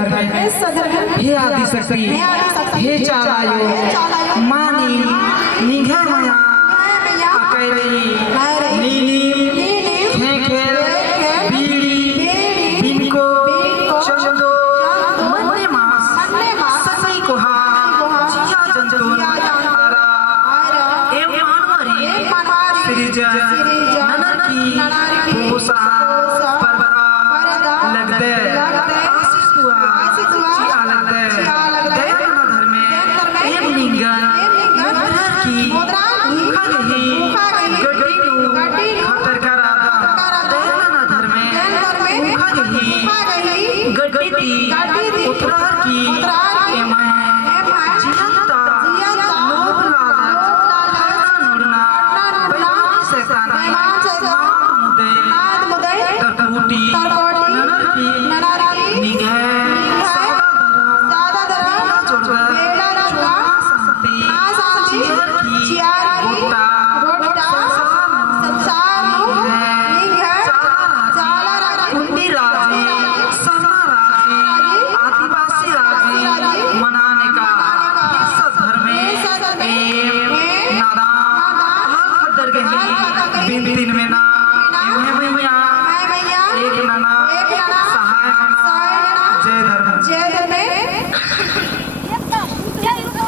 हे आदिशक्ती हे चालायो मानी निघा माया अकैली नीनी खेखेर बीड़ी बिनको चंदो मन्ने मास ससई कोहा जिया जंतुन आरा एम मानवारी सिरिजा ननकी पोसा परबरा लगदे आशीष दुआ चिया लगदे दया धर्मे पुत्रार की एमय जियंता लोभ लालच नुरना बेईमान शैतानी मुदे तरकोटी नरकी निगह सादा दरा बेड़ा चुआ संती चियार की रोटा संसार निगह जाला कुंडी राजी सन्ना राजी आदिवासी राजी मनाने का सद्धर्मे एवं नादान दरगही बिन दिन